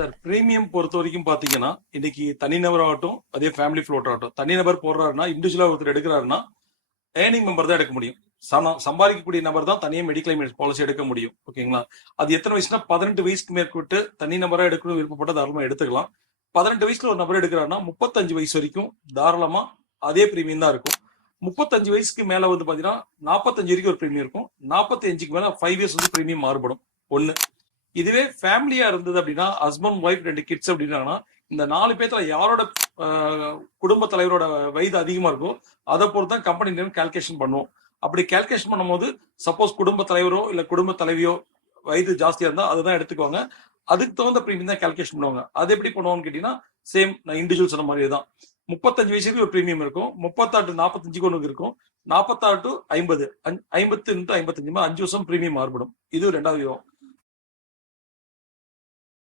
Sir premium பொறுத்த வரைக்கும் பாத்தீங்கன்னா இன்னைக்கு தனிநபர் ஆகட்டும் அதே ஃபேமிலி ஃப்ளோட் ஆகட்டும் தனிநபர் போடுறாருன்னா இண்டிவிஜுவலா ஒருத்தர் எடுக்கிறாருன்னா ஏர்னிங் மெம்பர் தான் எடுக்க முடியும். சம்பாதிக்கக்கூடிய நபர் தான் தனியாக மெடிக்ளைம் பாலிசி எடுக்க முடியும். ஓகேங்களா? அது எத்தனை வயசுனா 18 வயசுக்கு மேற்கொண்டு தனிநபரா எடுக்கணும் விருப்பப்பட்ட தாராளமா எடுத்துக்கலாம். 18 வயசுல ஒரு நபர் எடுக்கிறாருன்னா 35 வயசு வரைக்கும் தாராளமா அதே பிரீமியம் தான் இருக்கும். 35 வயசுக்கு மேல வந்து பாத்தீங்கன்னா 45 வரைக்கும் ஒரு பிரீமியம் இருக்கும். 45க்கு மேல 5 இயர்ஸ் வந்து பிரீமியம் மாறுபடும். ஒண்ணு. இதுவே ஃபேமிலியா இருந்தது அப்படின்னா ஹஸ்பண்ட் ஒய்ஃப் 2 கிட்ஸ் அப்படின்னாங்கன்னா இந்த 4 பேர்த்துல யாரோட குடும்ப தலைவரோட வயது அதிகமா இருக்கோ அதை பொறுத்து தான் கம்பெனி நேம் கால்குலேஷன் பண்ணுவோம். அப்படி கால்குலேஷன் பண்ணும்போது சப்போஸ் குடும்ப தலைவரோ இல்ல குடும்ப தலைவியோ வயது ஜாஸ்தியா இருந்தா அதுதான் எடுத்துக்குவாங்க. அதுக்கு தகுந்த பிரீமியம் தான் கால்குலேஷன் பண்ணுவாங்க. அது எப்படி பண்ணுவாங்கன்னு கேட்டீங்கன்னா சேம் நான் இண்டிவிஜுவல் சொன்ன மாதிரி தான். 35 வயசுக்கு ஒரு பிரீமியம் இருக்கும். 36 45 ஒன்று இருக்கும். 46 to 50 50 into 55 5 வருஷம் பிரீமியம் மாறுபடும். இது 2வது விதம்.